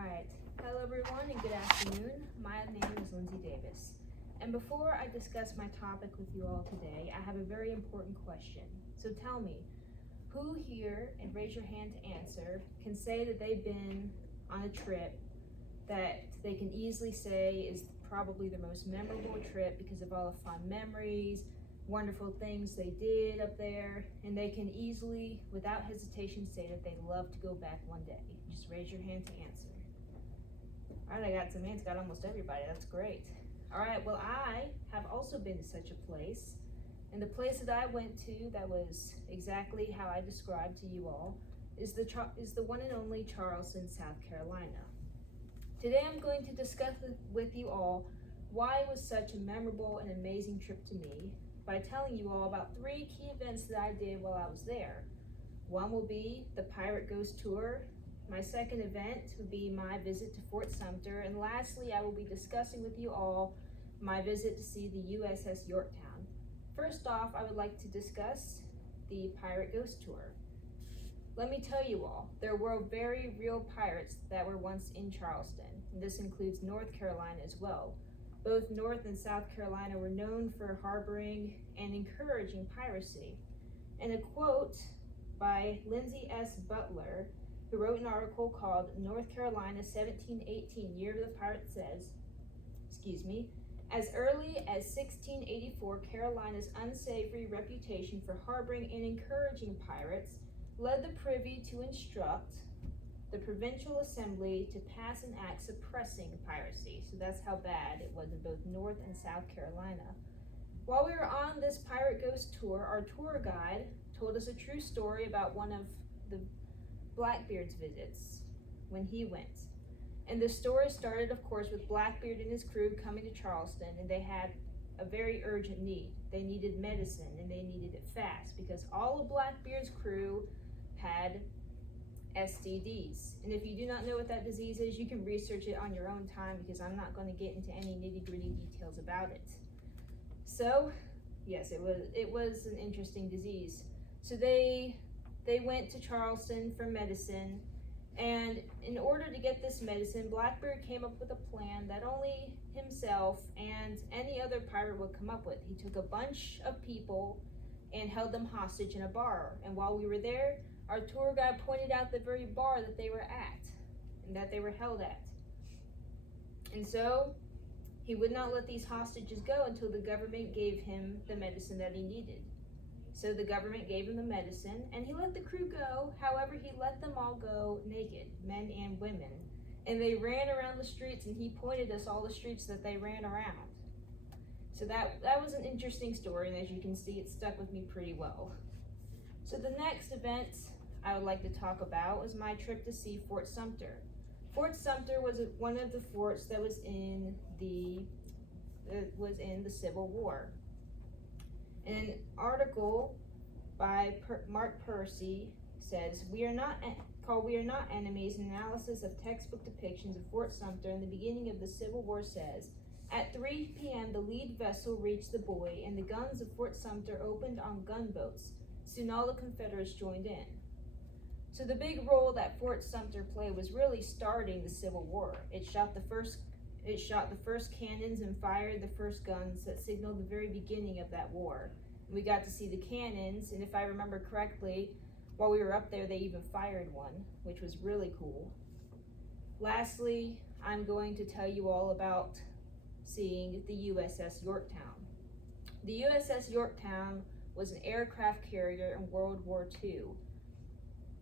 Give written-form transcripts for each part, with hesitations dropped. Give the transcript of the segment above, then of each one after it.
Alright, hello everyone and good afternoon. My name is Lindsay Davis. And before I discuss my topic with you all today, I have a very important question. So tell me, who here, and raise your hand to answer, can say that they've been on a trip that they can easily say is probably the most memorable trip because of all the fun memories, wonderful things they did up there, and they can easily, without hesitation, say that they'd love to go back one day? Just raise your hand to answer. All right, I got some hands, got almost everybody, that's great. All right, well, I have also been to such a place, and the place that I went to that was exactly how I described to you all is the one and only Charleston, South Carolina. Today I'm going to discuss with you all why it was such a memorable and amazing trip to me by telling you all about 3 key events that I did while I was there. One will be the Pirate Ghost Tour. My second event would be my visit to Fort Sumter. And lastly, I will be discussing with you all my visit to see the USS Yorktown. First off, I would like to discuss the Pirate Ghost Tour. Let me tell you all, there were very real pirates that were once in Charleston. And this includes North Carolina as well. Both North and South Carolina were known for harboring and encouraging piracy. And a quote by Lindsay S. Butler, who wrote an article called North Carolina 1718 Year of the Pirate says, as early as 1684, Carolina's unsavory reputation for harboring and encouraging pirates led the Privy to instruct the Provincial Assembly to pass an act suppressing piracy. So that's how bad it was in both North and South Carolina. While we were on this Pirate Ghost Tour, our tour guide told us a true story about one of the Blackbeard's visits when he went. And the story started, of course, with Blackbeard and his crew coming to Charleston, and they had a very urgent need. They needed medicine, and they needed it fast because all of Blackbeard's crew had STDs. And if you do not know what that disease is, you can research it on your own time because I'm not going to get into any nitty-gritty details about it. So, yes, it was an interesting disease. So they went to Charleston for medicine, and in order to get this medicine, Blackbeard came up with a plan that only himself and any other pirate would come up with. He took a bunch of people and held them hostage in a bar, and while we were there, our tour guide pointed out the very bar that they were at and that they were held at. And so he would not let these hostages go until the government gave him the medicine that he needed. So the government gave him the medicine, and he let the crew go. However, he let them all go naked, men and women. And they ran around the streets, and he pointed us all the streets that they ran around. So that was an interesting story, and as you can see, it stuck with me pretty well. So the next event I would like to talk about was my trip to see Fort Sumter. Fort Sumter was one of the forts that was in the Civil War. An article by Mark Percy says, We are not enemies, an analysis of textbook depictions of Fort Sumter in the beginning of the Civil War says, at 3 p.m. the lead vessel reached the buoy and the guns of Fort Sumter opened on gunboats. Soon all the Confederates joined in. So the big role that Fort Sumter played was really starting the Civil War. It shot the first cannons and fired the first guns that signaled the very beginning of that war. And we got to see the cannons, and if I remember correctly, while we were up there, they even fired one, which was really cool. Lastly, I'm going to tell you all about seeing the USS Yorktown. The USS Yorktown was an aircraft carrier in World War II,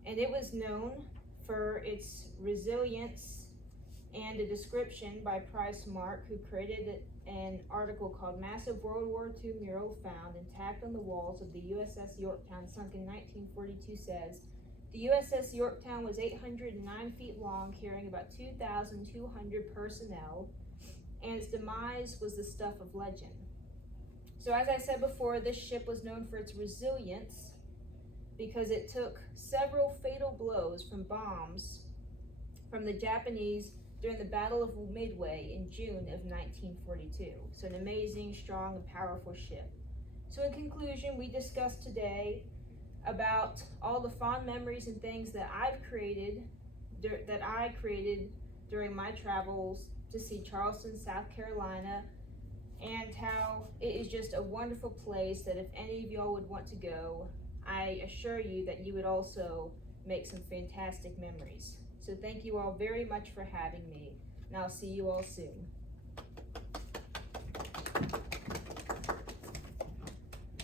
and it was known for its resilience and a description by Price Mark, who created an article called Massive World War II Mural Found Intact on the Walls of the USS Yorktown, sunk in 1942, says, the USS Yorktown was 809 feet long, carrying about 2,200 personnel, and its demise was the stuff of legend. So as I said before, this ship was known for its resilience because it took several fatal blows from bombs from the Japanese during the Battle of Midway in June of 1942. So an amazing, strong, and powerful ship. So in conclusion, we discussed today about all the fond memories and things that I created during my travels to see Charleston, South Carolina, and how it is just a wonderful place that if any of y'all would want to go, I assure you that you would also make some fantastic memories. So thank you all very much for having me, and I'll see you all soon.